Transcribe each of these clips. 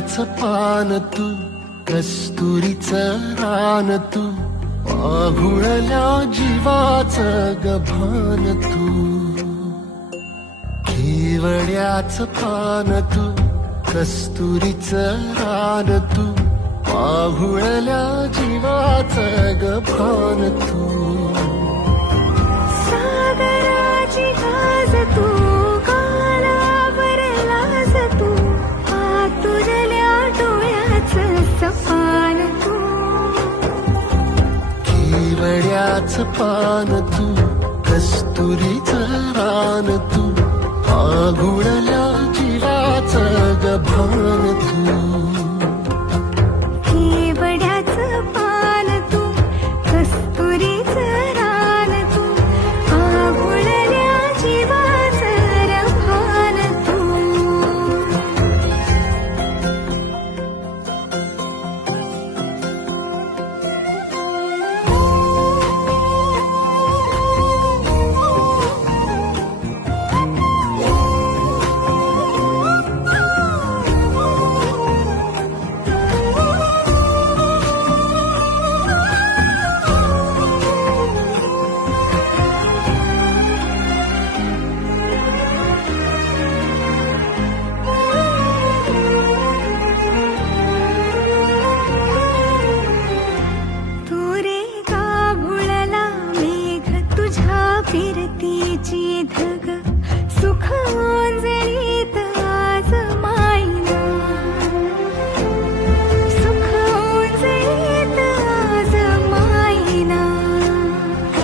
केवड्याचं पान तू, कस्तुरीचं रान तू, पाहुळल्या जीवाचं गभान तू. केवड्याचं पान तू, कस्तुरीचं रान तू, पाहुळल्या जीवाचं गभान तू. सागराची गाज तू, कालावर लाज तू, आतुरल्या डोळ्याचं सपान तू. केवड्याचं पान तू, कस्तुरीचं रान तू, पाहुळल्या जीवाचं गभान तू. केवड्याचं पान तू, कस्तुरीचं रान तू, पाहुळल्या जीवाचं रभान तू. फिरतीची धग सुख ओंजळीत आज मायना, सुख ओंजळीत आज मायना.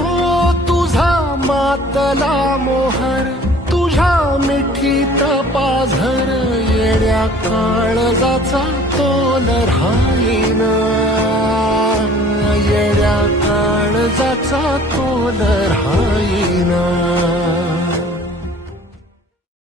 ओ तुझा मातला मोहर, तुझ्या मिठीत पाझर, येड्या काळजाचा तोल राहीना, येड्या काळजाचा तोल राहीना.